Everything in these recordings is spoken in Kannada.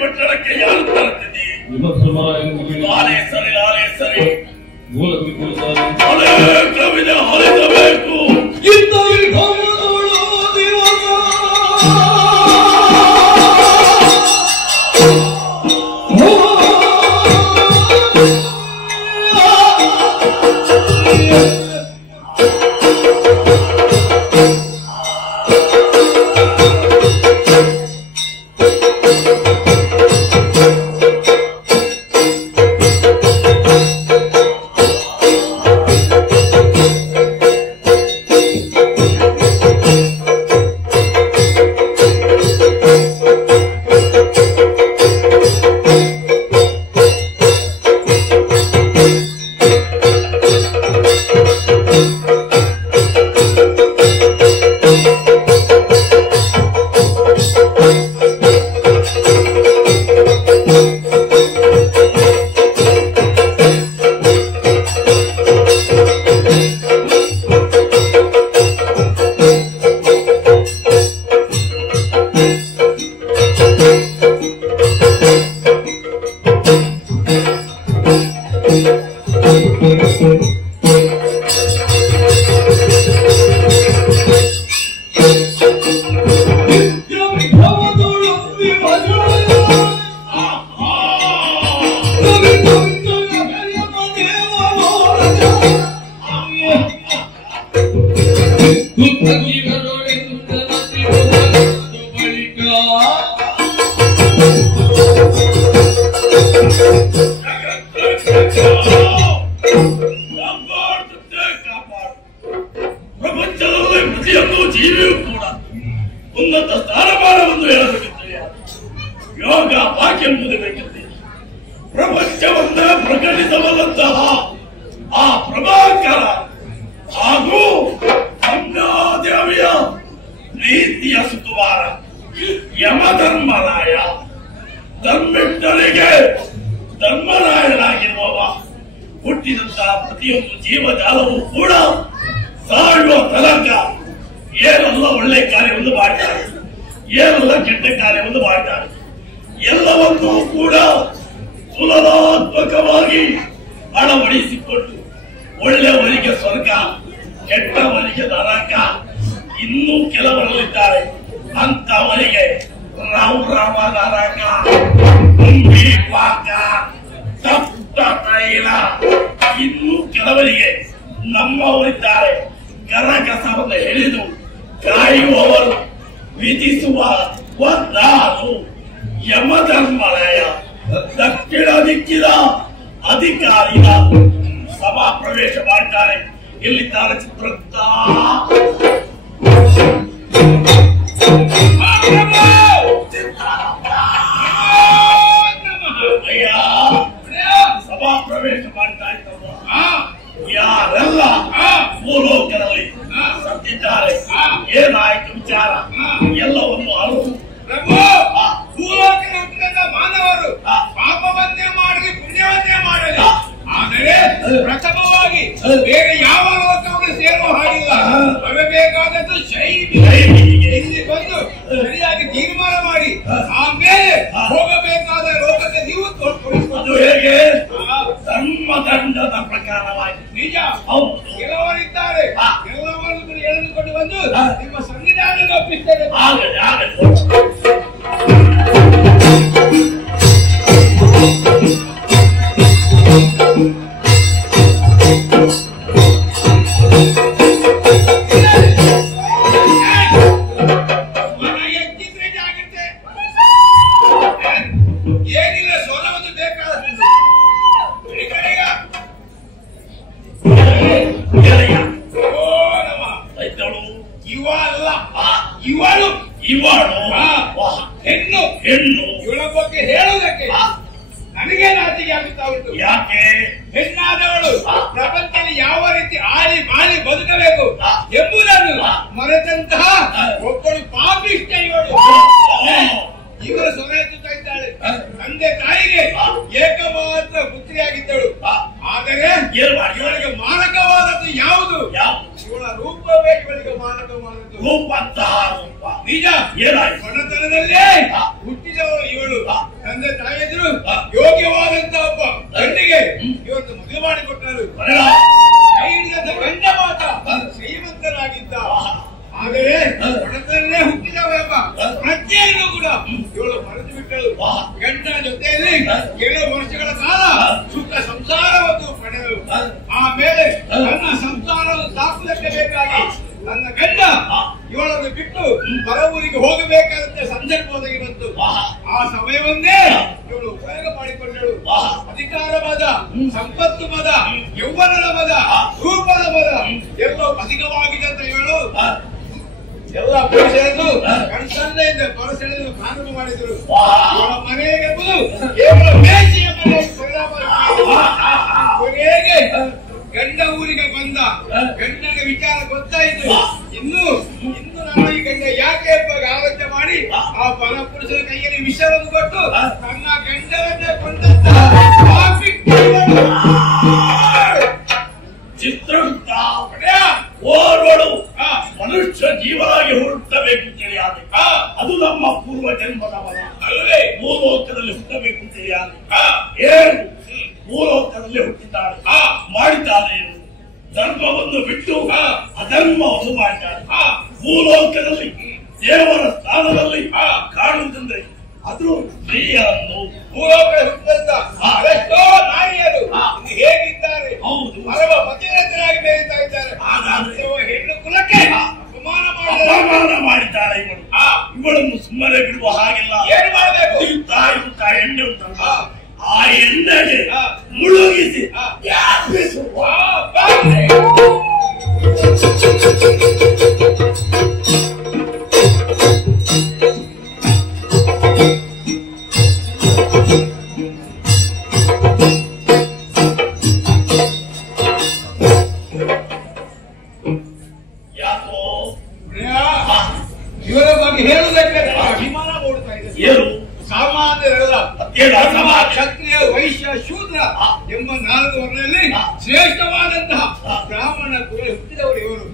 ಪಟ್ಟಣಕ್ಕೆ ಯಾರು ತರುತ್ತಿದ್ದೀ? ಸರಿ ಕವಿದ ಹರಿಸಬೇಕು. ಪ್ರಪಂಚದಲ್ಲಿ ಪ್ರತಿಯೊಂದು ಜೀವಿಯೂ ಕೂಡ ಉನ್ನತ ಸ್ಥಾನಮಾನವನ್ನು ಹೇಳಬೇಕಿದೆ. ಯೋಗ ವಾಕ್ಯೆಂಬುದು ಬೇಕಿದೆ. ಪ್ರಪಂಚವನ್ನ ಪ್ರಕಟಿಸಬಲ್ಲಂತಹ ಆ ಪ್ರಭಾಕರ ಹಾಗೂ ಸಂಜ್ಞಾದೇವಿಯ ಪ್ರೀತಿಯ ಸುಕುಮಾರ ಯಮಧರ್ಮರಾಯ ಧರ್ಮಿಷ್ಠರಿಗೆ ಧರ್ಮರಾಯನಾಗಿರುವವ ಹುಟ್ಟಿದಂತಹ ಪ್ರತಿಯೊಂದು ಜೀವಜಾಲವೂ ಕೂಡ ಸಾಯುವ ತನಕ ಏನೆಲ್ಲ ಒಳ್ಳೆ ಕಾರ್ಯವನ್ನು ಮಾಡ್ತಾರೆ, ಏನೆಲ್ಲ ಕೆಟ್ಟ ಕಾರ್ಯವನ್ನು ಮಾಡ್ತಾರೆ, ಎಲ್ಲವನ್ನೂ ಕೂಡ ತುಲನಾತ್ಮಕವಾಗಿ ಅಳವಡಿಸಿಕೊಂಡು ಒಳ್ಳೆಯವರಿಗೆ ಸ್ವರ್ಗ, ಕೆಟ್ಟವರಿಗೆ ನರಕ, ಇನ್ನೂ ಕೆಲವರಲ್ಲಿದ್ದಾರೆ ಅಂತವರಿಗೆ ರಾಮ ನರಕ, ಪಾಕ, ತಪ್ತ ತೈಲ, ಇನ್ನೂ ಕೆಲವರಿಗೆ ನಮ್ಮವರಿದ್ದಾರೆ ಕರಕಸವನ್ನು ಹಿಡಿದು ಕಾಯುವವರು, ವಿಧಿಸುವ ನಾನು ಯಮಧರ್ಮರಾಯ ದಕ್ಷಿಣ ದಿಕ್ಕಿನ ಅಧಿಕಾರಿಯ ಸಭಾ ಪ್ರವೇಶ ಮಾಡ್ತಾರೆ. ಇಲ್ಲಿದ್ದಾರೆ ಚಿತ್ರಗುಪ್ತ. ಸಭಾ ಪ್ರವೇಶ ಮಾಡ್ತಾ ಇದ್ದವ ಯಾರೆಲ್ಲ ಭೂಲೋಕದಲ್ಲಿ ಸತ್ತಿದ್ದಾರೆ, ಏನಾಯ್ತು ವಿಚಾರ ಎಲ್ಲವನ್ನು ಅರಿತು ಭೂಲೋಕದ ಮಾನವರು ಪಾಪವನ್ನೇ ಮಾಡಿ ಪುಣ್ಯವನ್ನೇ ಮಾಡಲಿ, ಆದರೆ ಪ್ರಥಮವಾಗಿ ಬೇರೆ ಯಾವ ಲೋಕವನ್ನು ಸೇರುವ ಹಾಗಿಲ್ಲ. ಬರಬೇಕಾದದ್ದು ಇಲ್ಲಿ ಬಂದು ಸರಿಯಾಗಿ ತೀರ್ಮಾನ ಮಾಡಿ ಆಮೇಲೆ ಹೋಗಬೇಕಾದ ಲೋಕಕ್ಕೆ ನೀವು ಅದು ಹೇಗೆ ಧರ್ಮದಂಡದ ಪ್ರಕಾರವಾಗಿ. ನಿಜ, ಕೆಲವರಿದ್ದಾರೆ, ಎಲ್ಲವನ್ನೂ ಎಳೆದುಕೊಂಡು ಬಂದು ನಿಮ್ಮ ಸಂವಿಧಾನದ ಒಪ್ಪಿಸ್ತೇನೆ. ಏನಿಲ್ಲ, ಸೋಲವನ್ನು ಬೇಕಾದಷ್ಟು ಇವಳು ಇವಳ ರೂಪವೇ ಇವಳಿಗೆ ಮಾನಕ ಮಾಡಿದ್ದು. ರೂಪಂತಹ ರೂಪ ನಿಜ. ಏನಾಯ್ತು? ಬಡತನದಲ್ಲೇ ಹುಟ್ಟಿದವರು ಇವಳು. ತಂದೆ ತಾಯಿದ್ರು ಯೋಗ್ಯವಾದಂತ ಒಬ್ಬ ಗಂಡಿಗೆ ಇವತ್ತು ಮದುವೆ ಮಾಡಿಕೊಟ್ಟರು. ಕೈ ಹಿಡಿದ ಗಂಡ ಮಾತ್ರ ಶ್ರೀಮಂತನಾಗಿದ್ದ. ಆದರೆ ಬಡತನಲ್ಲೇ ಹುಟ್ಟಿದವೆಂಬ ಪ್ರಜ್ಞೆಯನ್ನು ಕೂಡ ಇವಳು ಮರೆತು ಬಿಟ್ಟಳು. ಗಂಡನ ಜೊತೆಯಲ್ಲಿ 7 ವರ್ಷಗಳ ಕಾಲ ಸುಖ ಸಂಸಾರವನ್ನು ಪಡೆದಳು. ಆಮೇಲೆ ತನ್ನ ಸಂಸಾರವನ್ನು ಸಾಕುವುದಕ್ಕೆ ಬೇಕಾಗಿ ನನ್ನ ಗಂಡ ಇವಳನ್ನು ಬಿಟ್ಟು ಹೊರ ಊರಿಗೆ ಹೋಗಬೇಕಾದಂತ ಸಂದರ್ಭ ಒದಗಿ ಬಂತು. ಆ ಸಮಯವನ್ನೇ ಇವಳು ಉಪಯೋಗ ಮಾಡಿಕೊಂಡಳು. ಅಧಿಕಾರ ಮದ, ಸಂಪತ್ತು ಮದ, ಯೌವನದ ಮದ, ರೂಪದ ಮದ ಎಲ್ಲೋ ಅಧಿಕವಾಗಿದೆ ಅಂತ ಹೇಳು ಎಲ್ಲ ಪುರುಷರನ್ನು ಕಣ್ಸನ್ನೆಯಿಂದ ಹೊರಸೆಳೆದು ಕಾನೂನು ಮಾಡಿದರು. ಇವಳ ಮನೆಗೆ ಕೇವಲ ಮೇಸಿಯ ಮನೆ ಕೊನೆಗೆ ಗಂಡ ಊರಿಗೆ ಬಂದ. ಗಂಡನ ವಿಚಾರ ಗೊತ್ತಾಯಿತು. ಇನ್ನು ನಮ್ಮ ಈ ಗಂಡ ಯಾಕೆ ಆಲೋಚನೆ ಮಾಡಿ ಆ ಪರಪುರುಷರ ಕೈಯಲ್ಲಿ ವಿಷವನ್ನು ಕೊಟ್ಟು ತನ್ನ ಗಂಡವನ್ನೇ ಕೊಂಡಂತ ಚಿತ್ರಗುಪ್ತ ಓರ್ವಳು ಮನುಷ್ಯ ಜೀವನಾಗಿ ಹುಟ್ಟಬೇಕು ತಿಳಿಯಾದೆ. ಅದು ನಮ್ಮ ಪೂರ್ವ ಜನ್ಮದ ಬಲ ಅಲ್ಲವೇ? ಭೂಲೋಕದಲ್ಲಿ ಹುಟ್ಟಬೇಕು ತಿಳಿಯಾದೆ. ಏನು ಭೂಲೋಕದಲ್ಲಿ ಹುಟ್ಟಿದ್ದಾಳೆ, ಮಾಡಿದ್ದಾಳೆ. ಧರ್ಮವನ್ನು ಬಿಟ್ಟು ಅಧರ್ಮವನ್ನು ಮಾಡಿದ್ದಾಳೆ. ಭೂಲೋಕದಲ್ಲಿ ದೇವರ ಸ್ಥಾನದಲ್ಲಿ ಕಾಣುವುದೆಂದ್ರೆ ಅದು ಸ್ತ್ರೀಯರನ್ನು ಭೂಲೋಕ ಹುಟ್ಟಂತ ಎಷ್ಟೋ ನಾರಿಯರು ಹೇಗಿದ್ದಾರೆ. ಹೌದು, ಪರಮ ಪತಿರತರಾಗಿ ಬೆಳೀತಾ ಇದ್ದಾರೆ. ಹೆಣ್ಣು ಕುಲಕ್ಕೆ ಅಪಮಾನ ಮಾಡಿದ್ದಾಳೆ ಇವಳು. ಇವಳನ್ನು ಸುಮ್ಮನೆ ಬಿಡುವ ಹಾಗಿಲ್ಲ. ಏನು ಮಾಡಬೇಕು? ಇರುತ್ತಾ ಎಣ್ಣೆ ಉಂಟಲ್ಲ, ಆ ಎಣ್ಣೆಗೆ ಮುಳುಗಿಸಿ ವ್ಯಾಪಿಸುವ. ಇವರ ಬಗ್ಗೆ ಹೇಳುವುದಕ್ಕೆ ಅಭಿಮಾನ ಮೂಡ್ತಾ ಇದೆ. ಏನು ಸಾಮಾನ್ಯರಲ್ಲ, ಕ್ಷತ್ರಿಯ, ವೈಶ್ಯ, ಶೂದ್ರ ಎಂಬ 4 ವರ್ಣದಲ್ಲಿ ಶ್ರೇಷ್ಠವಾದಂತಹ ಬ್ರಾಹ್ಮಣ ಕುಲ ಹುಟ್ಟಿದವರು ಇವರು.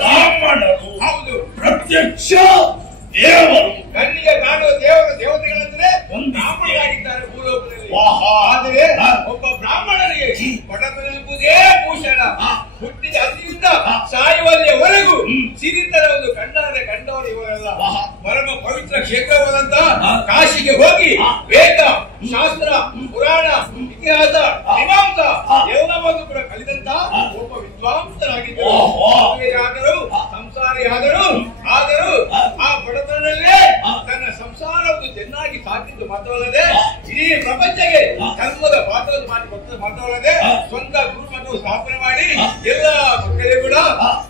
ಬ್ರಾಹ್ಮಣರು ಹೌದು, ಪ್ರತ್ಯಕ್ಷ ದೇವರು, ಕಣ್ಣಿಗೆ ಕಾಣುವ ದೇವತೆಗಳಂದ್ರೆ ಬ್ರಾಹ್ಮಣರಾಗಿದ್ದಾರೆ ಭೂಲೋಕದಲ್ಲಿ. ಆದರೆ ಒಬ್ಬ ಬ್ರಾಹ್ಮಣನಿಗೆ ಬಡತನವೆಂಬುದೇ ಭೂಷಣ. ಹುಟ್ಟಿದ ಹತ್ತಿಯಿಂದ ಸಾಯುವಲ್ಲಿಯವರೆಗೂ ಸಿರಿತರವನ್ನು ಕಂಡವರು ಇವರೆಲ್ಲ. ಪರಮ ಪವಿತ್ರ ಕ್ಷೇತ್ರವಾದಂತ ಕಾಶಿಗೆ ಹೋಗಿ ವೇದ, ಶಾಸ್ತ್ರ, ಪುರಾಣ, ಇತಿಹಾಸ, ಮೀಮಾಂಸ ಎಲ್ಲವನ್ನು ಕೂಡ ಕಲಿತಂತ ಒಬ್ಬ ವಿದ್ವಾಂಸರಾಗಿದ್ದರು. ಸಂಸಾರಿಯಾದರೂ ಆ ಬಡತನಲ್ಲೇ ತನ್ನ ಸಂಸಾರವನ್ನು ಚೆನ್ನಾಗಿ ಸಾಕಿದ್ದು ಮಾತ್ರವಲ್ಲದೆ ಇಡೀ ಪ್ರಪಂಚಕ್ಕೆ ಧರ್ಮದ ಪಾತ್ರವನ್ನು ಮಾಡಿಕೊಟ್ಟದ್ದು ಮಾತ್ರವಲ್ಲದೆ ಸ್ವಂತ ಗುರುಮಠವನ್ನು ಸ್ಥಾಪನೆ ಮಾಡಿ ಎಲ್ಲ ಮಕ್ಕಳಿಗೂ ಕೂಡ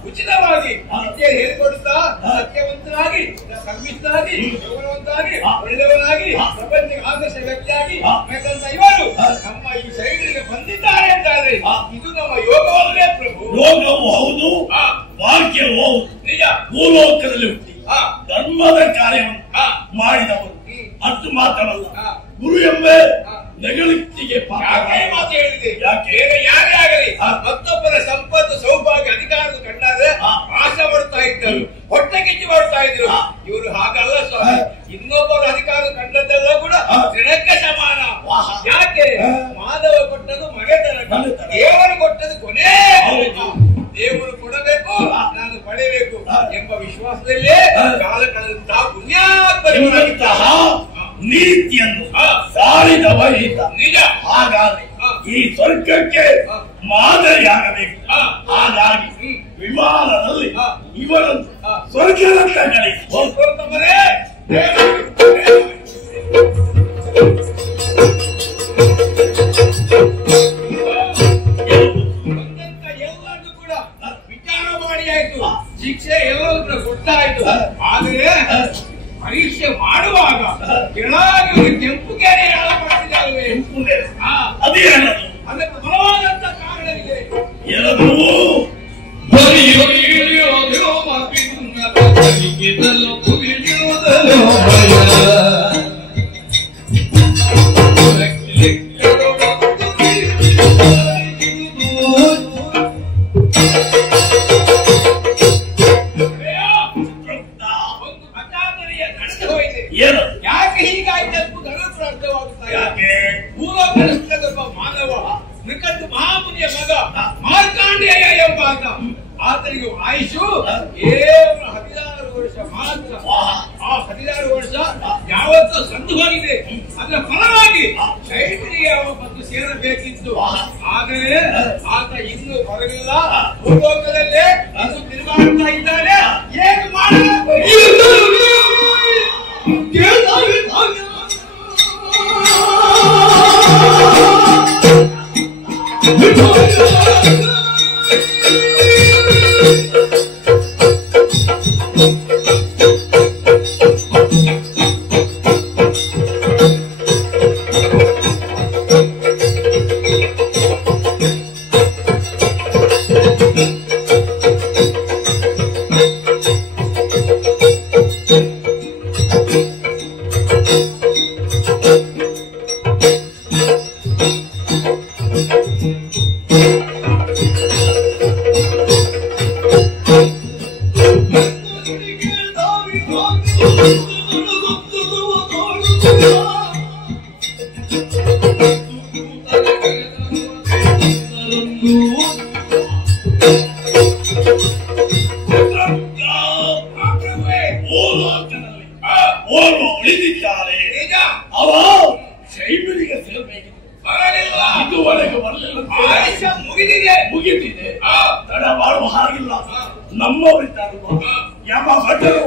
ಉಚಿತವಾಗಿ ವಿದ್ಯೆ ಹೇಳಿಕೊಡುತ್ತಾ ಸತ್ಯವಂತರಾಗಿ, ಸಂವಿಷ್ಠರಾಗಿ, ಗೌರವವಂತರಾಗಿ, ಒಳ್ಳೆಯವರಾಗಿ, ಪ್ರಪಂಚಕ್ಕೆ ಆದರ್ಶ ವ್ಯಕ್ತಿಯಾಗಿ ಬೆಳೆದಂತ ಇವರು ನಮ್ಮ ಈ ಶೈಲಿಗೆ ಬಂದಿದ್ದಾರೆ ಅಂತಾದ್ರೆ ಇದು ನಮ್ಮ ಯೋಗವಲ್ಲೇ ಪ್ರಭು. ಯೋಗವು ಹೌದು, ಭಾಗ್ಯವೂ ಹೌದು. ನಿಜ. ಭೂಲೋಕದಲ್ಲಿ ಹುಟ್ಟಿ ಧರ್ಮದ ಕಾರ್ಯವನ್ನು ಮಾಡಿದವರು. ಅದು ಮಾತ್ರವಲ್ಲ, ಗುರು ಎಂಬ ನೆಗಳಿಕೆಗೆ ಮಾತು ಹೇಳಿದೆ. ಯಾರೇ ಆಗಲಿ ಮತ್ತೊಬ್ಬರ ಸಂಪತ್ತು, ಸೌಭಾಗ್ಯ, ಅಧಿಕಾರದ ಕಂಡಾದ್ರೆ ಆಶೆ ಪಡ್ತಾ ಇದ್ದರು, ಹೊಟ್ಟೆ ಕಿಚ್ಚಿ ಮಾಡ್ತಾ ಇದ್ರು. ಇವರು ಹಾಗಲ್ಲ ಸ್ವಾಮಿ. ಇನ್ನೊಬ್ಬರ ಅಧಿಕಾರ ಕಂಡದ್ದೆಲ್ಲ ಕೂಡ ಋಣಕ್ಕೆ ಸಮಾನ. ಯಾಕೆ? ಮಾಧವ ಕೊಟ್ಟದ್ದು ಮಗೆತನ, ದೇವರು ಕೊಟ್ಟದ್ದು ಕೊನೆ. ದೇವರು ಕೊಡಬೇಕು, ನಾನು ಪಡೆಯಬೇಕು ಎಂಬ ವಿಶ್ವಾಸದಲ್ಲೇ ಕಾಲ ಕಳೆದಂತಹ ಪುಣ್ಯಾತ್ಮರಿವಂತಹ ನೀತಿಯನ್ನು ಸಾರಿದವ ಈತ. ನಿಜ. ಹಾಗಾಗಿ ಈ ಸ್ವರ್ಗಕ್ಕೆ ಮಾದರಿಯಾಗಬೇಕು. ಹಾಗಾಗಿ ವಿಮಾನದಲ್ಲಿ ಇವರನ್ನು ಸ್ವರ್ಗದತ್ತ ಕಳಿಸಿ ಎಲ್ಲರೂ ಕೂಡ ವಿಚಾರ ಮಾಡಿ ಆಯ್ತು, ಶಿಕ್ಷೆ ಎಲ್ಲರೂ ಕೂಡ ಕೊಟ್ಟಾಯ್ತು. ಆದರೆ ಪರೀಕ್ಷೆ ಮಾಡುವಾಗ ಕೆಳಗೆ ಕೆಂಪು ಕೆರೆ ಮಾಡಿದ್ದಾವೆ. ಅದೇನದು? ಅದಕ್ಕೆ ಬಲವಾದಂತ ಕಾರಣವಿದೆ. ಎಲ್ಲದೂ ಆತ ಆತನಿಗೆ ಆಯುಷು ಕೇವಲ 16 ವರ್ಷ ಮಾತ್ರ. ಆ 16 ವರ್ಷ ಯಾವತ್ತೂ ಸಂದು ಹೋಗಿದೆ. ಅದರ ಫಲವಾಗಿ ಶೈಲಿಗೆ ಅವ ಬಂದು ಸೇರಬೇಕಿತ್ತು. ಆದರೆ ಆತ ಇನ್ನು ಹೊರಗಿಲ್ಲ, ಭೂಲೋಕದಲ್ಲೇ ಇನ್ನು ತಿರುಗಾಡ್ತಾ ಇದ್ದಾನೆ. ಏನು ಮಾಡಬೇಕು? ಉಳಿದಿದ್ದಾರೆ. ಅವ ಶೈಬರಿಗೆ ಸೇರಬೇಕಿದೆ. ಇದುವರೆಗೆ ಮುಗಿದಿದೆ. ತಡ ಮಾಡುವ ಹಾಗಿಲ್ಲ. ನಮ್ಮವರಿದ್ದಾರಲ್ವ ಯಮ ಭಟರು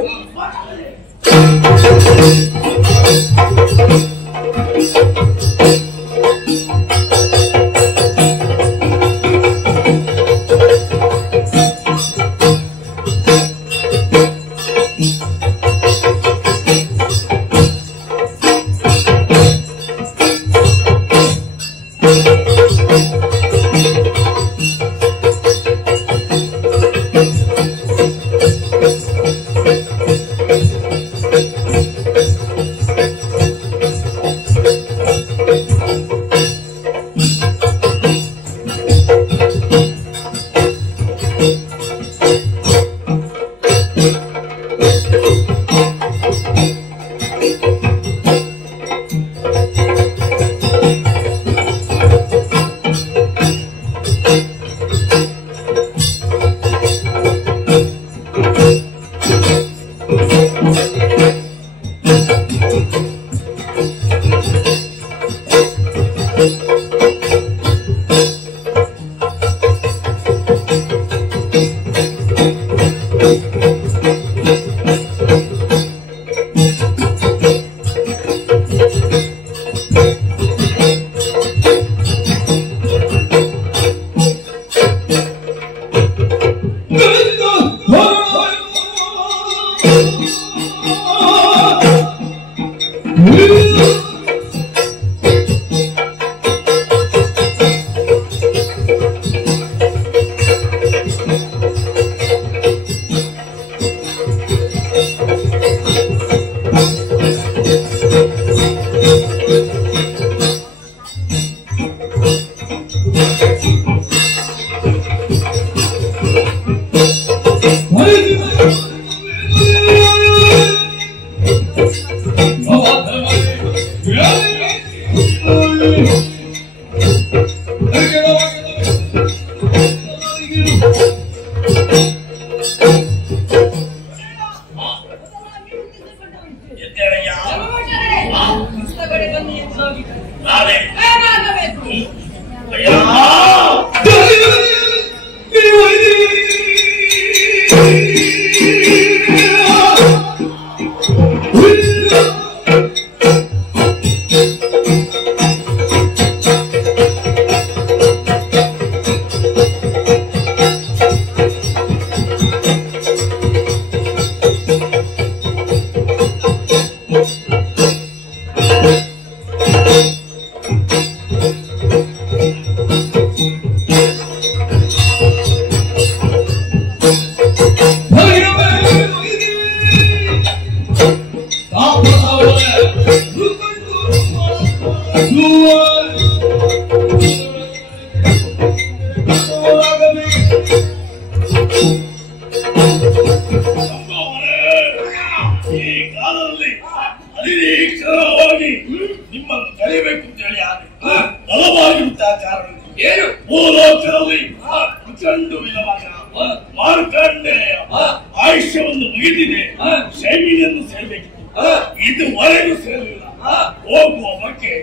ಚಂಡುವಿನ ಮಗ ಮಾರ್ಕಂಡೇಯ ಆಯುಷ್ಯವನ್ನು ಮುಗಿದಿದೆ. ಶೈಮಿನಿಯನ್ನು ಸೇರಬೇಕಿತ್ತು, ಇದುವರೆಗೂ ಸೇರಲಿಲ್ಲ. ಹೋಗುವ ಬಗ್ಗೆ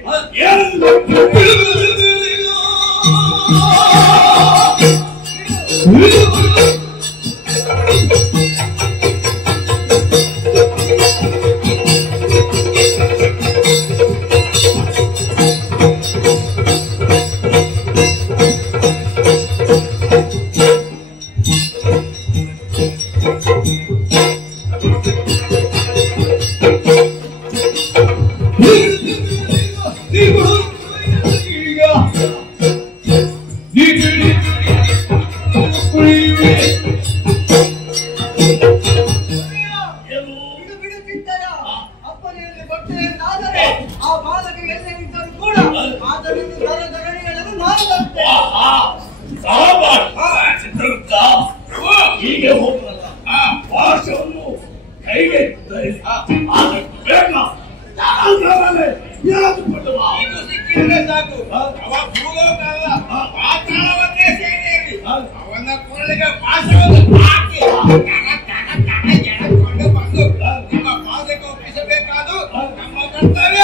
ಹೀಗೆ ಹೋಗಲ್ಲ. ಭಾಷವನ್ನು ಕೈಗೆ ಇದು ಸಿಕ್ಕಿದ್ರೆ ಸಾಕು. ಅವ ಭೂಲೋಕ ಅಲ್ಲ, ಪಾತಾಳವನ್ನೇ ಸೇರಿ ಅವನ ಕೊರಳಿಗೆ ಪಾಶವನ್ನು ಹಾಕಿ ಎಳೆದುಕೊಂಡು ಬಂದು ನಿಮ್ಮ ಪಾದಕ್ಕೆ ಒಪ್ಪಿಸಬೇಕಾದು ನಮ್ಮ ಕರ್ತವ್ಯ.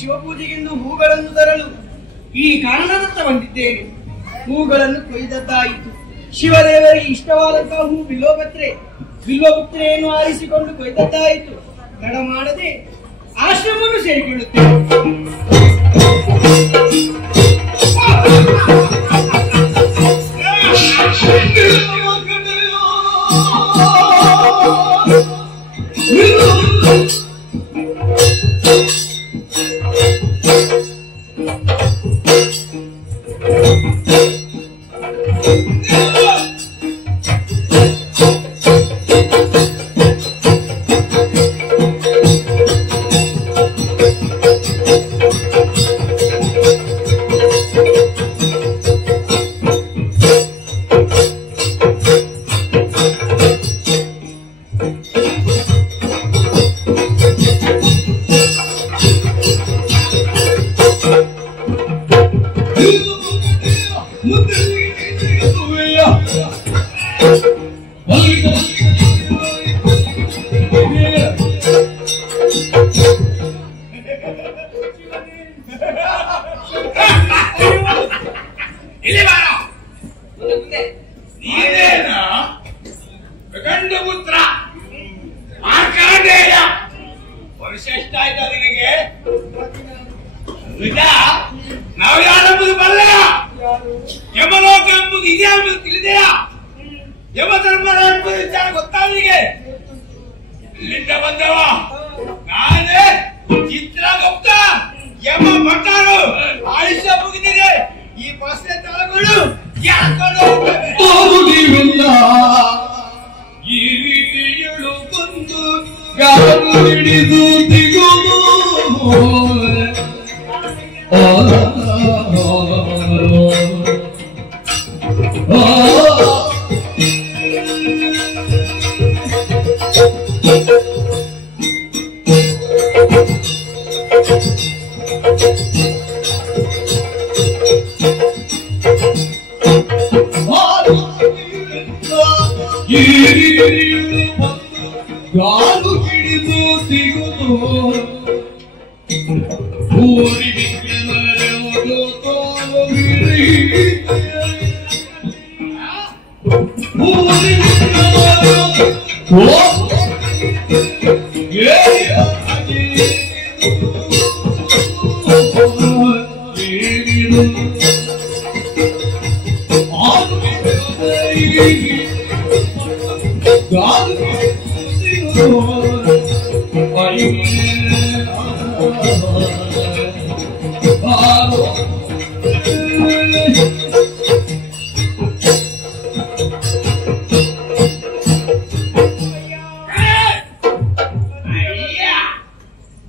ಶಿವಪೂಜೆಗೆಂದು ಹೂಗಳನ್ನು ತರಲು ಈ ಕಾರಣದಂತ ಬಂದಿದ್ದೇನೆ. ಹೂಗಳನ್ನು ಕೊಯ್ದದ್ದಾಯಿತು. ಶಿವದೇವರಿಗೆ ಇಷ್ಟವಾದಂತಹ ಹೂ ಬಿಲ್ವಪುತ್ರೆಯನ್ನು ಆರಿಸಿಕೊಂಡು ಕೊಯ್ದದ್ದಾಯಿತು. ತಡ ಮಾಡದೆ ಆಶ್ರಮವನ್ನು ಸೇರಿಕೊಳ್ಳುತ್ತೇನೆ.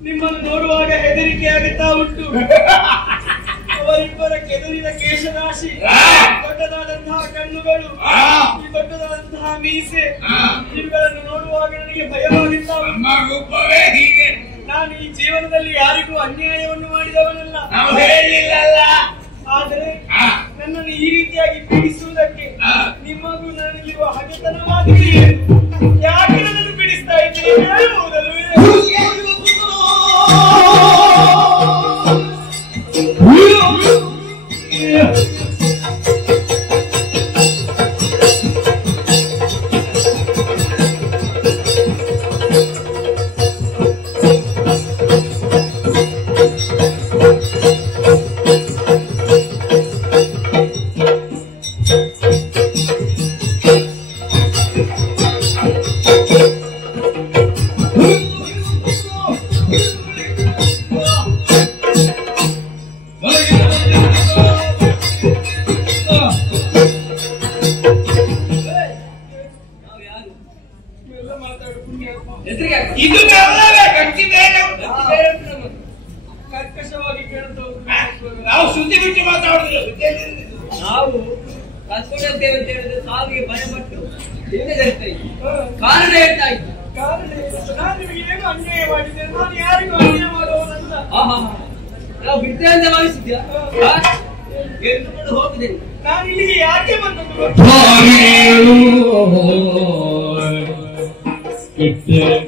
ನಿಮ್ಮನ್ನು ನೋಡುವಾಗ ಹೆದರಿಕೆ ಆಗುತ್ತಾ ಉಂಟು. ಅವರಿಬ್ಬರ ಕೆದರಿದ ಕೇಶರಾಶಿ, ದೊಡ್ಡದಾದಂತಹ ಕಣ್ಣುಗಳು, ಈ ದೊಡ್ಡದಾದಂತಹ ಮೀಸೆ, ಇವುಗಳನ್ನು ನೋಡುವಾಗ ನನಗೆ ಭಯವಾಗುತ್ತಾ ಉಂಟು. ನಾನು ಈ ಜೀವನದಲ್ಲಿ ಯಾರಿಗೂ ಅನ್ಯಾಯವನ್ನು ಮಾಡಿದವನಲ್ಲ. ಆದರೆ ನನ್ನನ್ನು ಈ ರೀತಿಯಾಗಿ ಪೀಡಿಸುವುದಕ್ಕೆ ನಿಮಗೂ ನನಗಿರುವ ಹಗೆತನವಾಗಿದೆ. ಯಾಕೆ ನನ್ನನ್ನು ಪೀಡಿಸ್ತಾ ಇದ್ದೀರಿ ಹೇಳುವುದಲ್ವೇ? ಕರ್ಕಶವಾಗಿ ನಾವು ಸುದ್ದಿ ಬಿಟ್ಟು ಮಾತಾಡುದು. ನಾವು ಕಲ್ತ್ಕೊಂಡಿದ್ದೇವೆ ಅಂತ ಹೇಳಿದ್ರೆ ಸಾವಿಗೆ ಭಯಪಟ್ಟು ಕಾರಣ ಹೇಳ್ತಾ ಇದ್ದ. ನಾನು ನಿಮಗೆ ಏನು ಅನ್ಯಾಯ ಮಾಡಿದ್ದೇನೆ? ನಾನು ಯಾರಿಗೂ ಅನ್ಯಾಯ ಮಾಡುವುದಲ್ಲ. ನಾವು ಬಿಡ್ತೇವೆ ಅಂತ ಭಾವಿಸಿದ್ಯಾ? ಎದ್ದುಕೊಂಡು ಹೋಗಿದೆ. ನಾನು ಇಲ್ಲಿಗೆ ಯಾಕೆ ಬಂದದ್ದು?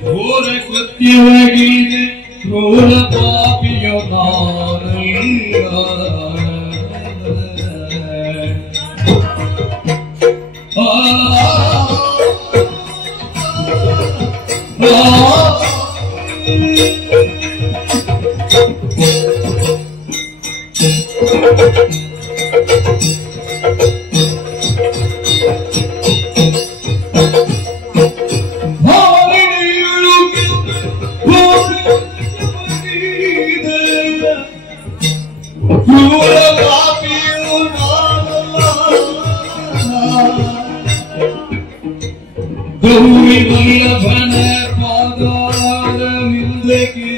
ಘೋರ ಕೃತ್ಯವಾಗಿದೆ ಕ್ರೂರ ಪಾಪಿಯೋ ನಾನಯ್ಯ. ಗೌರಿ ವಲ್ಲಭನ ಪಾದಾರವಿಂದಕ್ಕೆ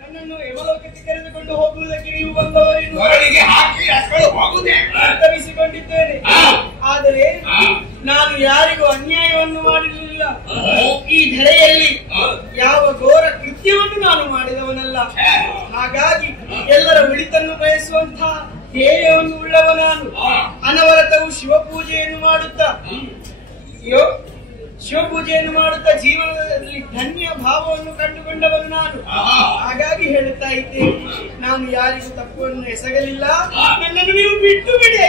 ನನ್ನನ್ನು ಯಮಲೋಕಕ್ಕೆ ಕರೆದುಕೊಂಡು ಹೋಗುವುದಕ್ಕೆ ನೀವು ಬಂದವರೆಂದು ಹಾಕಿ ಅಕ್ಕಳು ಹೋಗುದೇ ಅರ್ಥವಿಸಿಕೊಂಡಿದ್ದೇನೆ. ಆದರೆ ನಾನು ಯಾರಿಗೂ ಅನ್ಯಾಯವನ್ನು ಮಾಡಲಿಲ್ಲ. ಈ ಧರೆಯಲ್ಲಿ ಯಾವ ಘೋರ ಕೃತ್ಯವನ್ನು ನಾನು ಮಾಡಿದವನಲ್ಲ. ಹಾಗಾಗಿ ಎಲ್ಲರ ಒಳಿತನ್ನು ಬಯಸುವಂತಹ ಧ್ಯೇಯವನ್ನು ಉಳ್ಳವ ನಾನು. ಅನವರತವು ಶಿವಪೂಜೆಯನ್ನು ಮಾಡುತ್ತಾ ಜೀವನದಲ್ಲಿ ಧನ್ಯ ಭಾವವನ್ನು ಕಂಡುಕೊಂಡವನು ನಾನು. ಹಾಗಾಗಿ ಹೇಳುತ್ತಾ ಇದ್ದೇನೆ, ನಾನು ಯಾರಿಗೂ ತಪ್ಪನ್ನು ಎಸಗಲಿಲ್ಲ. ನನ್ನನ್ನು ನೀವು ಬಿಟ್ಟು ಬಿಡಿ.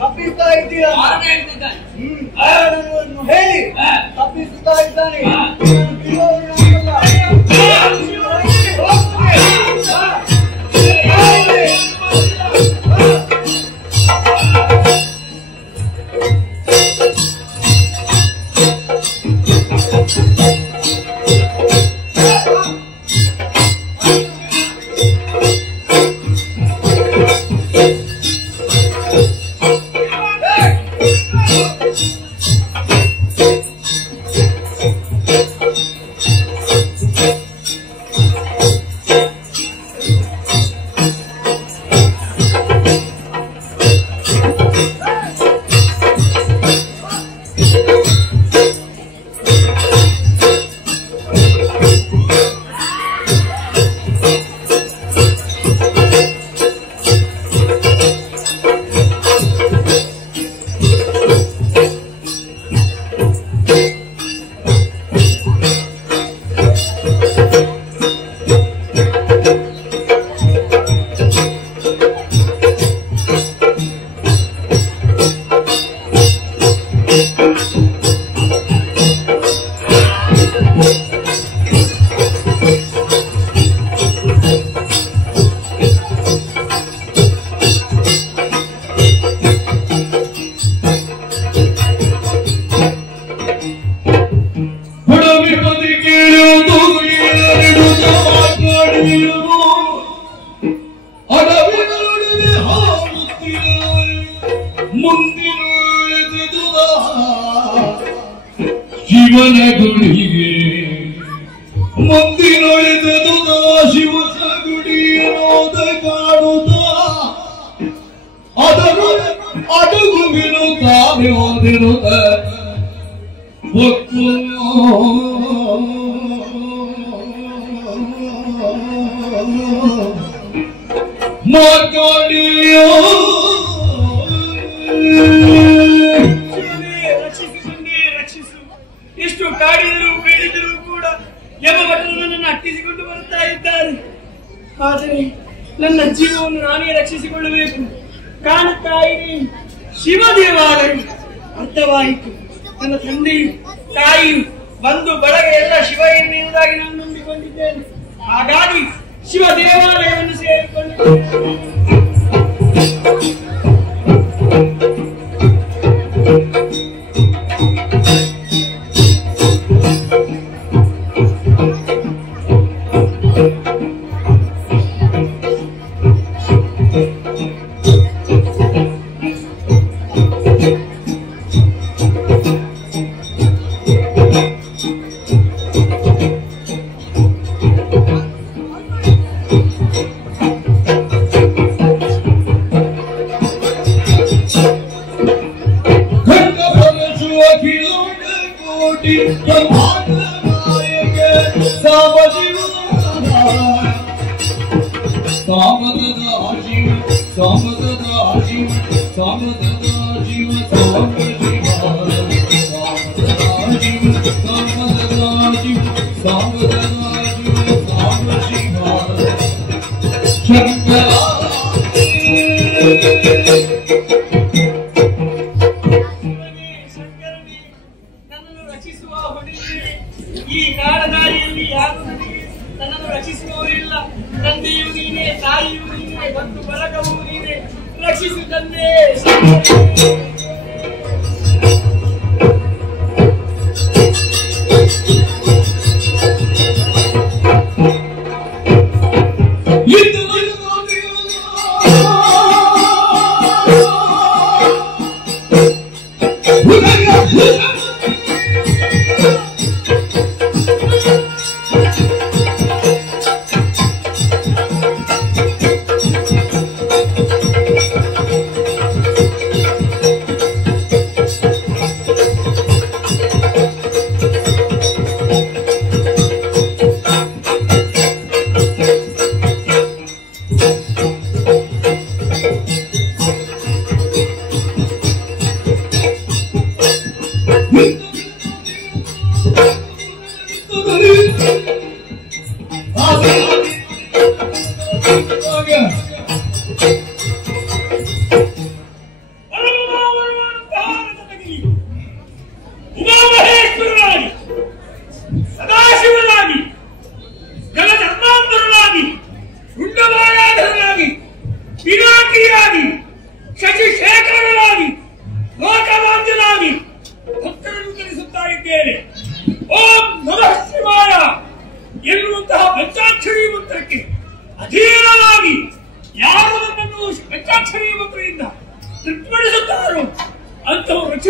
ತಪ್ಪಿಸ್ತಾ ಇದ್ದೀರಾ? ಯಾರು ಹೇಳ್ತಿದ್ದಾನೆ? ಕಾರಣವನ್ನು ಹೇಳಿ ತಪ್ಪಿಸುತ್ತಾ ಇದ್ದಾನೆ. ಶಿವನ ಗುಡಿಗೆ ಮುಂದಿನೊಳಿದುದ ಶಿವನ ಗುಡಿಯನೋದ ಕಾಣುತ್ತ ಅದರ ಅಡುಗುವಿನು ತಾನೆ ಹೋದಿರುತ್ತ ಮಾತಾಡಿಯೋ ಎಷ್ಟು ಕಾಡಿದರೂ ಬೇಡಿದರೂ ಕೂಡ ಯಮಭಟರು ನನ್ನನ್ನು ಅಟ್ಟಿಸಿಕೊಂಡು ಬರುತ್ತಾ ಇದ್ದಾರೆ. ಆದರೆ ನನ್ನ ಜೀವವನ್ನು ನಾನೇ ರಕ್ಷಿಸಿಕೊಳ್ಳಬೇಕು. ಕಾಣುತ್ತಾ ಇರಿ, ಶಿವ ದೇವಾಲಯ ಅರ್ಥವಾಯಿತು. ನನ್ನ ತಂದೆಯು ತಾಯಿಯು ಬಂಧು ಬಳಗ ಎಲ್ಲ ಶಿವ ಎನ್ನುವುದಾಗಿ ನಾನು ನಂಬಿಕೊಂಡಿದ್ದೇನೆ. ಹಾಗಾಗಿ ಶಿವ ದೇವಾಲಯವನ್ನು ಸೇರಿಕೊಂಡಿದ್ದೇನೆ. ನನ್ನನ್ನು ರಕ್ಷಿಸುವ ಹೊಡೆಯಿರಿ. ಈ ಕಾಡದಾರಿಯಲ್ಲಿ ಯಾರು ನನ್ನನ್ನು ರಕ್ಷಿಸುವವರಿಲ್ಲ. ತಂದೆಯೂ ನೀನೇ, ತಾಯಿಯೂ ನೀನೇ, ಬಂಧು ಬಳಗವೂ ನೀನೇ. ರಕ್ಷಿಸು ತಂದೆ.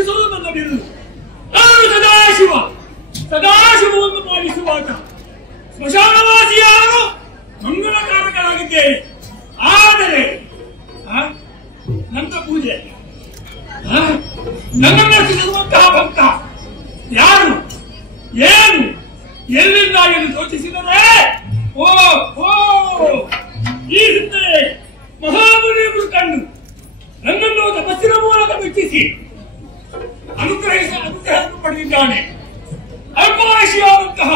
ರಕ್ಷಿಸುವುದು ನನ್ನ ಬಿರುದು. ನಾನು ಸದಾಶಿವವನ್ನು ಪಾಲಿಸುವಾಗ ಸ್ಮಶಾನವಾಸಿಯಾರು ಮಂಗಳಕಾರಕರಾಗಿದ್ದೇನೆ. ಆದರೆ ನನ್ನ ಪೂಜೆ ನನ್ನನ್ನು ರಕ್ಷಿಸುವಂತಹ ಭಕ್ತ ಯಾರು, ಏನು, ಎಲ್ಲಿಂದ ಎಂದು ಯೋಚಿಸಿದರೆ ಈ ಹಿಂದೆ ಮಹಾಮುನಿಯವರು ಕಂಡು ನನ್ನನ್ನು ತಪಸ್ಸಿನ ಮೂಲಕ ಮೆಚ್ಚಿಸಿ ಅನುಗ್ರಹವನ್ನು ಪಡೆದಿದ್ದಾನೆ. ಅಲ್ಪವಯಸ್ಸಿಯಾದಂತಹ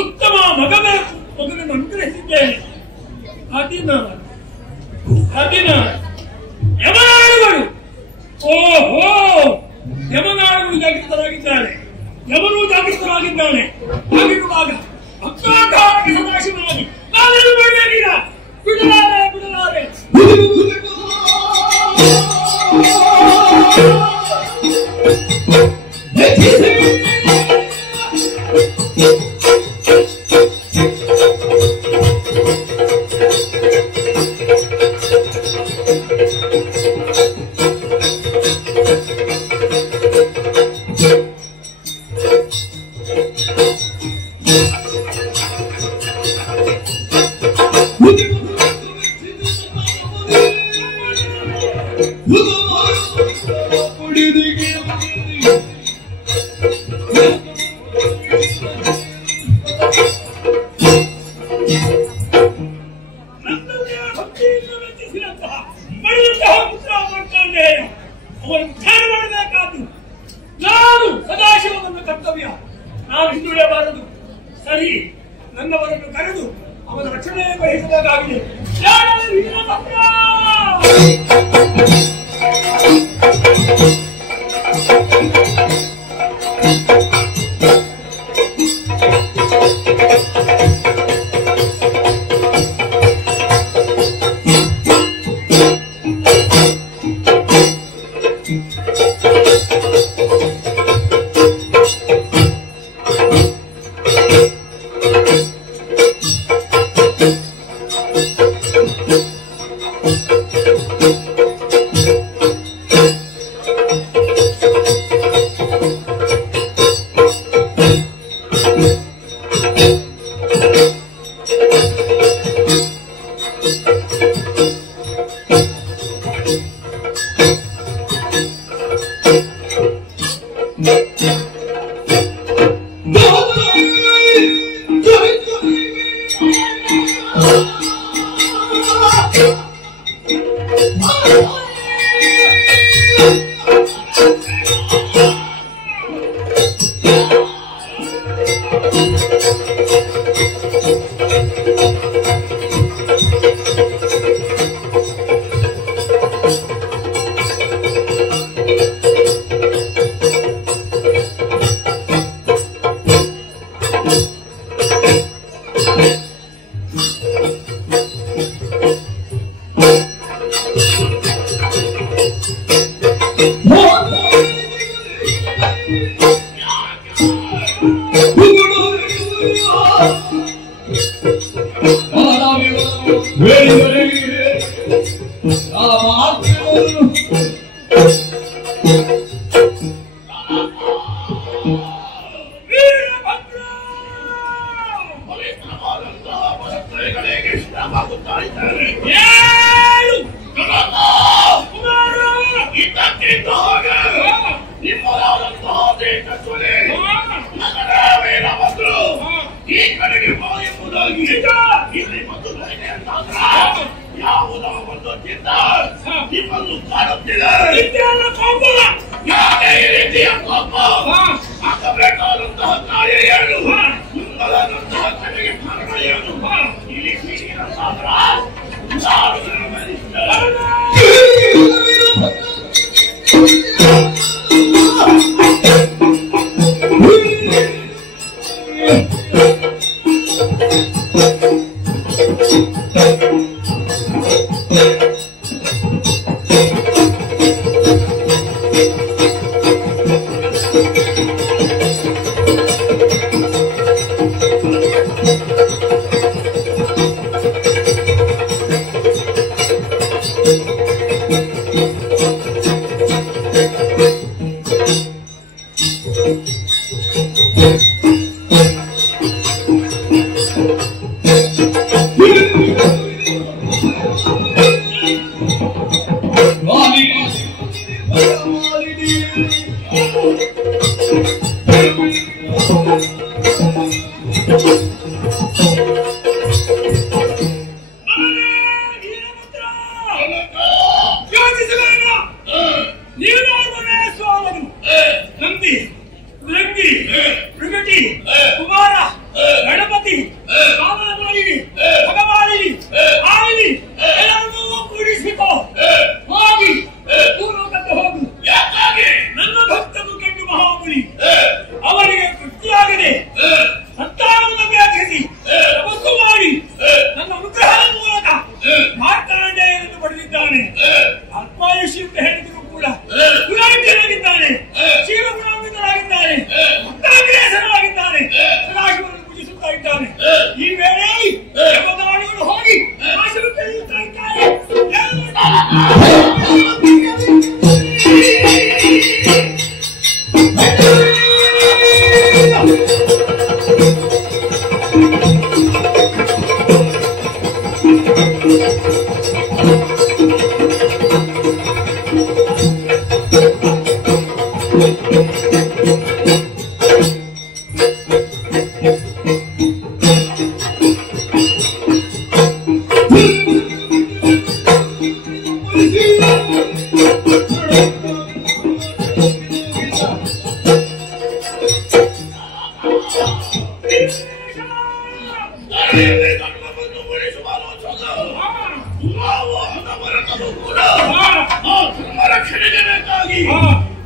ಉತ್ತಮ ಮಗನನ್ನು ಅನುಗ್ರಹಿಸಿದ್ದೇನೆ. ಯಮನಾಳುಗಳು ಯಮನಾಳುಗಳು ಜಾಗೃತರಾಗಿದ್ದಾರೆ, ಯಮನೂ ಜಾಗೃತರಾಗಿದ್ದಾನೆ. ಹಾಗಿರುವಾಗ ಭಕ್ತಾಧಾರಕ್ಕೆ ಸದಾಶಿವನಾಗಿ ನಾನೇನು ಮಾಡಬೇಕಿಲ್ಲ. ಬಿಡಲಾರೆ ನಾನು ಸದಾಶಿವನನ್ನು ಕರ್ತವ್ಯ. ನಾನು ಹಿಂದುಳಿಯಬಾರದು. ಸರಿ, ನನ್ನವರನ್ನು ಕರೆದು ಅವನ ರಕ್ಷಣೆ ವಹಿಸಬೇಕಾಗಿದೆ.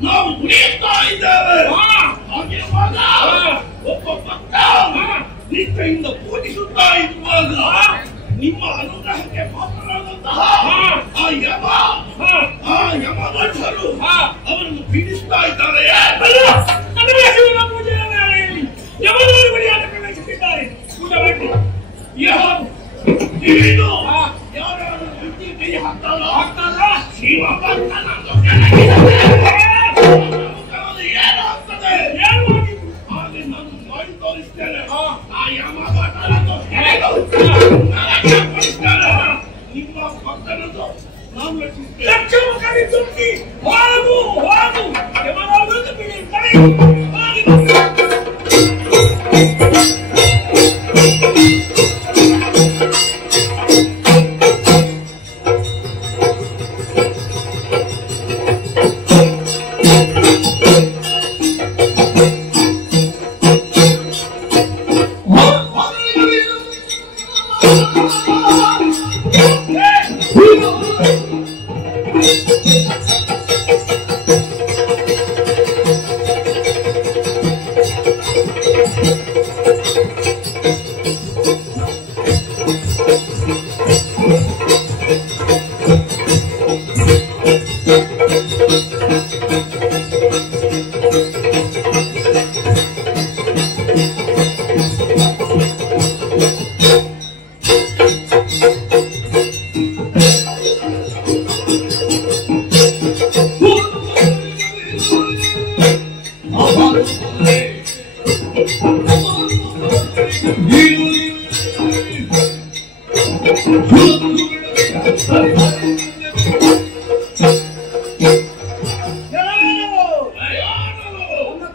ನಾವು ದುಡಿಯುತ್ತಾ ಇದ್ದೇವೆ. ಹಾಗಿರುವಾಗ ಒಬ್ಬ ಭಕ್ತ ನಿಷ್ಠೆಯಿಂದ ಪೂಜಿಸುತ್ತಾ ಇರುವಾಗ ನಿಮ್ಮ ಅನುಗ್ರಹಕ್ಕೆ ಪಾತ್ರರಾದಂತಹ ಆ ಯಮಭಟರು ಅವರನ್ನು ಪೀಡಿಸ್ತಾ ಇದ್ದಾರೆ. ಪೂಜೆಯ ವೇಳೆಯಲ್ಲಿ ಯಮನವರು ಬಳಿಯಾದ ಪ್ರವೇಶಿಸಿದ್ದಾರೆ. ಊಟ ಮಾಡಿ ಯಾರು ವ್ಯಕ್ತಿ ಕೈ ಹಾಕ್ತಾರ ಶಿವ ಏನಾಗ್ತದೆ ಹಾಗೆ ನಾನು ಮಾಡಿ ತೋರಿಸ್ತೇನೆ. ಆ ಯಮಭಟರನ್ನು ನಿಮ್ಮ ಭಕ್ತರನ್ನು ನಾನು ರಕ್ಷಿಸ್ತೇನೆ.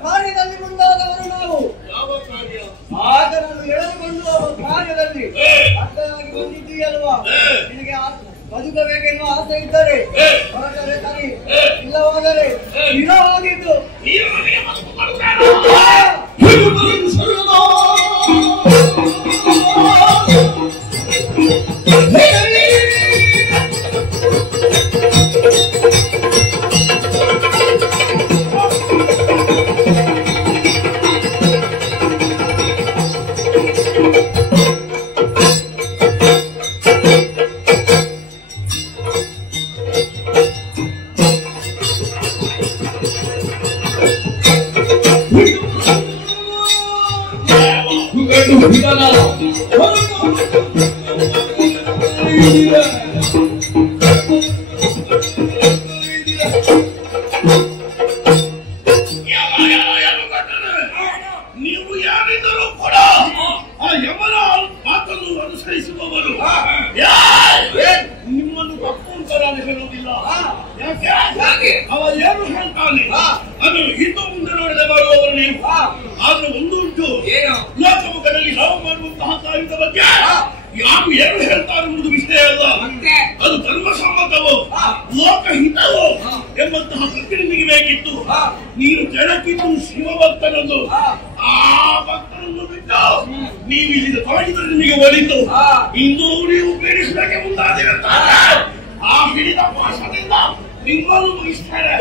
ಕಾರ್ಯದಲ್ಲಿ ಮುಂದಾದವರು ನಾವು. ಆತನನ್ನು ಎಳೆದುಕೊಂಡು ಕಾರ್ಯದಲ್ಲಿ ಅರ್ಥವಾಗಿ ಬಂದಿದ್ದೀಯಲ್ವಾ? ನಿನಗೆ ಬದುಕಬೇಕೆನ್ನುವ ಆಸೆ ಇದ್ದರೆ ಹೊರಟರೆ ಸರಿ, ಇಲ್ಲವಾದರೆ ಇರವಾಗಿದ್ದು ನೀವು ಯಾರಿದ್ದರೂ ಕೂಡ ಆ ಯಮನ ಮಾತನ್ನು ಅನುಸರಿಸುವವರು. ನಿಮ್ಮನ್ನು ತಪ್ಪು ಅಂತ ನಾನು ಹೇಳುವುದಿಲ್ಲ. ಯಾಕೆ ಅವ ಏನು ಹೇಳ್ತಾನೆ ಅದು ಹಿಂದೂ ಮುಂದೆ ನೋಡದೆ ಮಾಡುವವರು ನೀವು. ಆದ್ರೆ ಒಂದು ಉಂಟು, ಲೋಕಮುಖದಲ್ಲಿ ನಾವು ಮಾಡುವಂತಹ ಕಾರ್ಯದ ಬಗ್ಗೆ ಯಾರು ಏನು ಹೇಳ್ತಾರೆ ಎಂಬುದು ವಿಷಯ ಅಲ್ಲ, ಅದು ಧರ್ಮಸಮ್ಮತವೋ ಲೋಕಹಿತವೋ ಎಂಬಂತಹ ಪ್ರತಿನಿಧಿಗೆ ಬೇಕಿತ್ತು. ನೀನು ಕೆಳಕಿದ್ದು ಶಿವಭಕ್ತನನ್ನು, ಆ ಭಕ್ತನನ್ನು ಬಿಟ್ಟು ನೀವು ಇಲ್ಲಿಗೆ ತೊಡಗಿದರೆ ನಿಮಗೆ ಒಲಿತು. ಇಂದು ನೀವು ಪೀಡಿಸಲಿಕ್ಕೆ ಮುಂದಾದಿರುತ್ತಾರೆ. ಆ ಹಿಡಿದ ಮೋಸದಿಂದ ನಿಮ್ಮನ್ನು ಮುಗಿಸ್ತಾರೆ.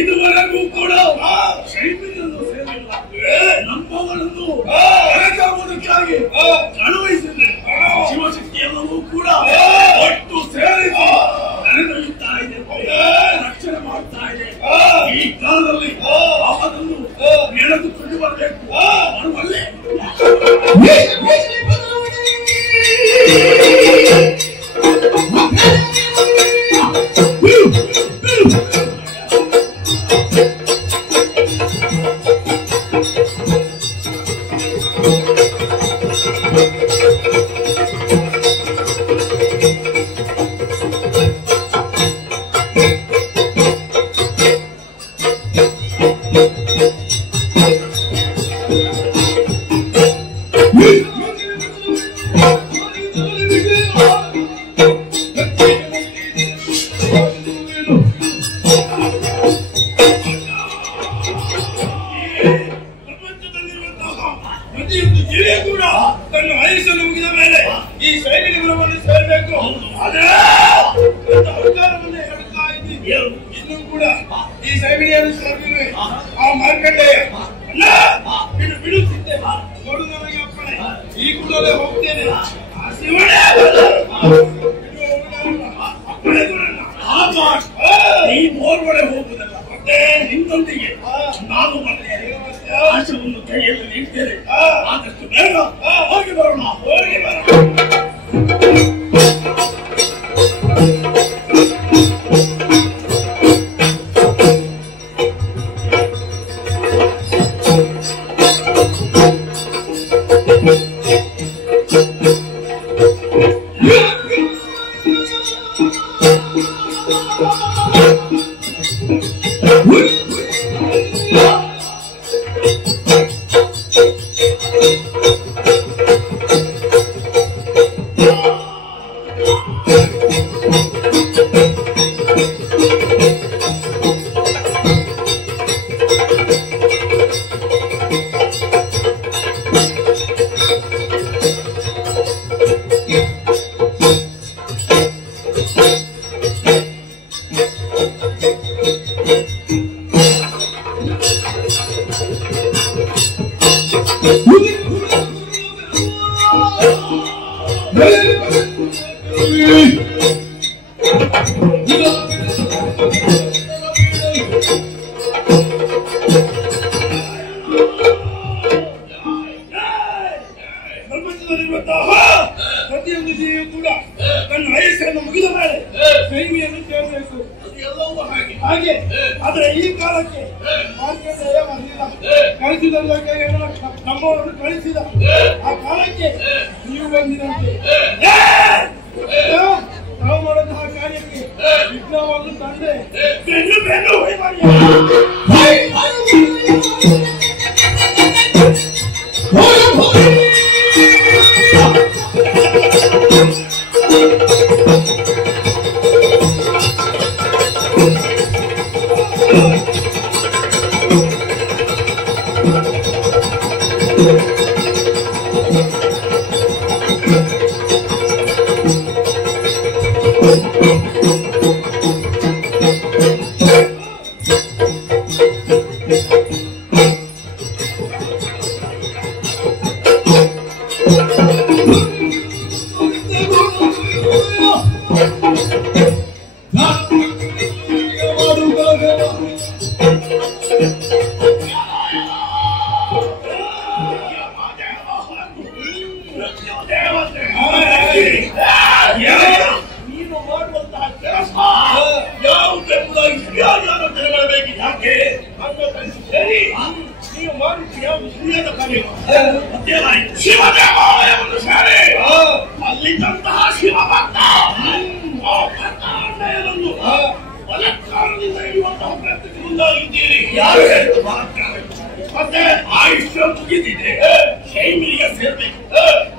ಇದುವರೆಗೂ ಕೂಡ ಶೈಲಿಯನ್ನು ಸೇರಿಲ್ಲ ನಮ್ಮಗಳನ್ನು ಕಳುಹಿಸಿದೆ ಶಿವಶಕ್ತಿಯೆಲ್ಲವೂ ಕೂಡ ಒಟ್ಟು ಸೇರಿಸಿ ನಡೆದೊಯ್ಯುತ್ತಾ ಇದೆ, ರಕ್ಷಣೆ ಮಾಡ್ತಾ ಇದೆ. ಈ ಕಾಲದಲ್ಲಿ ಅವನನ್ನು ಎಳೆದುಕೊಂಡು ಬರಬೇಕು. ಬರುವಲ್ಲಿ ನಾನು ಆಶವನ್ನು ಕೈಯಲ್ಲಿ ನೀಡ್ತೇನೆ. ಆದಷ್ಟು ಬೇಗ ಹೋಗಿ ಬರೋಣ, ಹೋಗಿ ಬರೋಣ. ಪ್ರಪಂಚದಲ್ಲಿರುವಂತಹ ಪ್ರತಿಯೊಂದು ಜೀವಿಯೂ ಕೂಡ ತನ್ನ ವಯಸ್ಸನ್ನು ಮುಗಿದ ಮೇಲೆ ಕೈಮಿಯನ್ನು ಕೇಳಬೇಕು. ಎಲ್ಲವೂ ಹಾಗೆ. ಆದ್ರೆ ಈ ಕಾಲಕ್ಕೆ ಮಾರ್ಕಂಡೇಯ ಬಂದಿಲ್ಲ, ಕಳಿಸಿದಲ್ಲಕ್ಕೆ ನಮ್ಮವರನ್ನು ಕಳಿಸಿದ ಆ ಕಾಲಕ್ಕೆ ನೀವು ಬಂದಿರಂತೆ ನಾವು ಮಾಡುವಂತಹ ಕಾರ್ಯಕ್ಕೆ ವಿಘ್ನವನ್ನು ತಂದೆ ಬೆನ್ನು ಬೆನ್ನು ನೀನು ಮಾಡುವಂತಹ ಕೆಲಸ ಯಾವುದೇ ಕೂಡ ಜನಗಳಬೇಕಿದೆ. ಯಾಕೆ ಸರಿ ನೀವು ಮಾಡುತ್ತೀಯ ಸರಿಯಾದ ಕಾರ್ಯ ಶಿವದೇವಾಲಯವನ್ನು ಶಾಲೆ ಅಲ್ಲಿದ್ದಂತಹ ಶಿವಭಕ್ತ ಅಣ್ಣಯ್ಯನನ್ನು ಬಲತ್ಕಾರದಿಂದ ಹಿಡಿಯುವಂತಹ ಪ್ರಯತ್ನಕ್ಕೆ ಮುಂದಾಗಿದ್ದೀರಿ. ಯಾರು ಹೇಳಿದ್ರು ಮತ್ತೆ ಆಯುಷ್ಯ ಮುಗಿದಿದೆ, ಶೈಮಿಗೆ ಸೇರ್ಬೇಕು.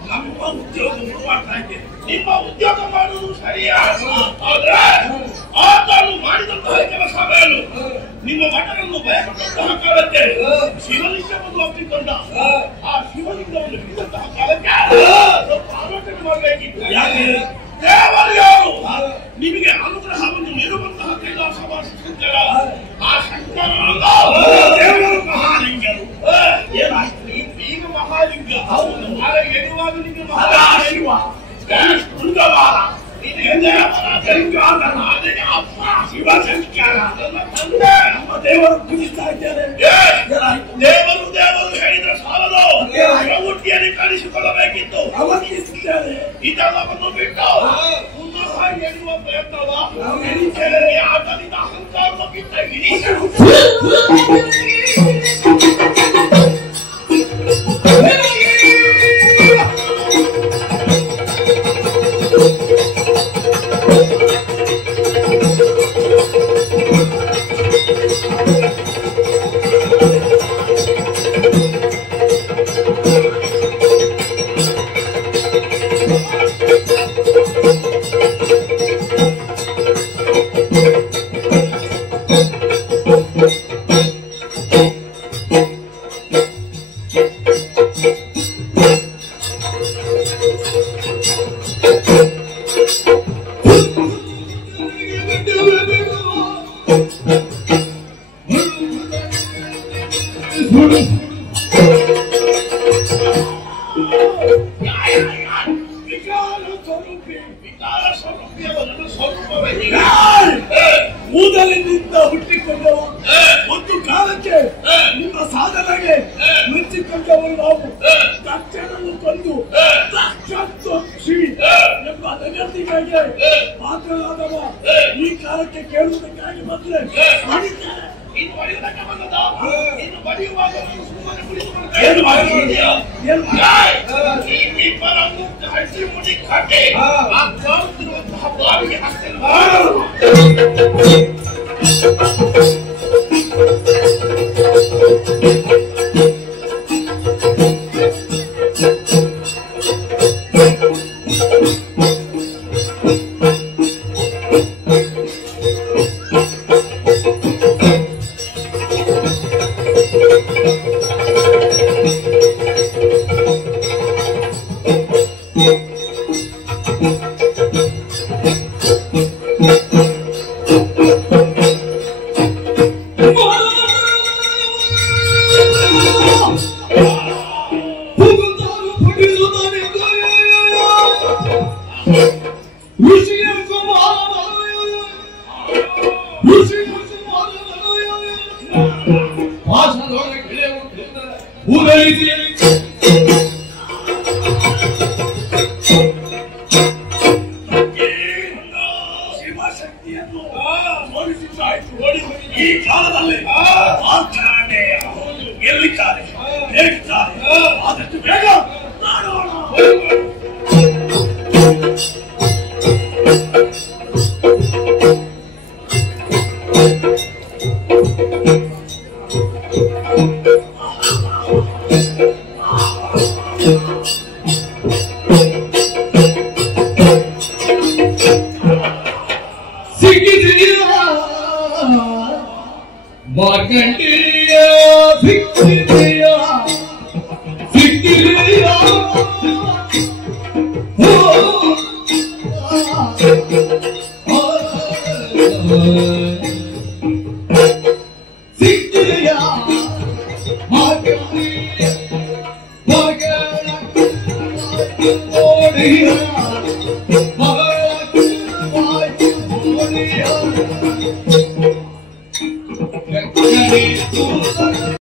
ನಮ್ಮ ಉದ್ಯೋಗ ಮಾಡ್ತಾ ಇದ್ದೇವೆ, ನಿಮ್ಮ ಉದ್ಯೋಗ ಮಾಡುವುದು ಸರಿಯಾ? ಆದ್ರೆ ಆತನು ಮಾಡಿದಂತಹ ಕೆಲಸವೇನು? ನಿಮ್ಮ ಮಠವನ್ನು ಭಯಪಟ್ಟಂತಹ ಕಾಲಕ್ಕೆ ಶಿವಲಿಂಗವನ್ನು ಒಪ್ಪಿಕೊಂಡ ಆ ಶಿವಲಿಂಗವನ್ನು ಹಿಡಿದಂತಹ ಕಾಲಕ್ಕೆ ಸ್ವಲ್ಪ ಆಲೋಚನೆ ಮಾಡಬೇಕಿತ್ತು. ಯಾಕೆ ದೇವರು ಯಾರು? ನಿಮಗೆ ಅನುಗ್ರಹವನ್ನು ನೀಡುವಂತಹ ಕೈಲಾಸವಾಸ ಶಂಕರ. ಆ ಶಂಕರನಲ್ಲ ದೇವರು ಮಹಾಲಿಂಗರು. ಏನಾಯ್ತು? ಈಗ ಮಹಾಲಿಂಗ ಎನ್ನುವಾಗ ನಿಮಗೆ ಮಹಾಶಿವ ಶೃಂಗವಾರ ಶಿವಶಂಕರ ನಮ್ಮ ದೇವರು ಪೂಜಿಸ್ತಾ ಇದ್ದೇನೆ. ದೇವರು ದೇವರು ಹೇಳಿದ್ರೆ ಸಾಲದು, ಪ್ರವೃತ್ತಿಯಲ್ಲಿ ಕಾಣಿಸಿಕೊಳ್ಳಬೇಕಿತ್ತು. ಅವತ್ತಿದ್ದೇನೆ ಇದೆಲ್ಲವನ್ನು ಬಿಟ್ಟು ಪುನಃ ಎನ್ನುವ ಪ್ರಯತ್ನವ ಆಟದಿಂದ ಅಹಂಕಾರದ ಬಿಟ್ಟ ಕೂದಲಿನಿಂದ ಹುಟ್ಟಿಕೊಂಡವ ಒಂದು ಕಾಲಕ್ಕೆ ನಿಮ್ಮ ಸಾಧನೆಗೆ ಮೆಚ್ಚಿಕೊಂಡವರು ನಾವು ತಕ್ಷಣವನ್ನು ತಂದು ಶ್ರೀ ಎಂಬ ಜಗತ್ತಿಗಾಗಿ ಪಾತ್ರರಾದವ ಈ ಕಾಲಕ್ಕೆ ಕೇಳುವುದಕ್ಕಾಗಿ ಬಂದ್ರೆ ಇನ್ನು ಬರೆಯುವುದಕ್ಕೆ ಬಂದದ. ಇನ್ನು ಬರೆಯುವಾಗ ಸುಮ್ಮನೆ ಕುಳಿತುಕೊಂಡು ಹಸಿ ಮುಡಿ ಕಟ್ಟಿ ಆ ಕಾಲುತ್ತಿರುವಂತಹ ಬಾವಿಗೆ ಶಿವಶಕ್ತಿಯನ್ನು ತೋರಿಸಿದ್ದಾಯ್ತು. ಈ ಕಾಲದಲ್ಲಿ ಆಚಾರ್ಯ ಎಲ್ಲಿದ್ದಾರೆ, ಹೇಗಿದ್ದಾರೆ, ಆದಷ್ಟು ಬೇಗ ಮಾಡೋಣ. ಮಾರ್ಕಂಡೇಯ ಸಿಕ್ಕಿದೆಯ ಸಿಕ್ಕಿದೆಯ ಸಿಕ್ಕಿದೆಯ ಮಾರ್ಕಂಡೇಯ ನೋಡಿ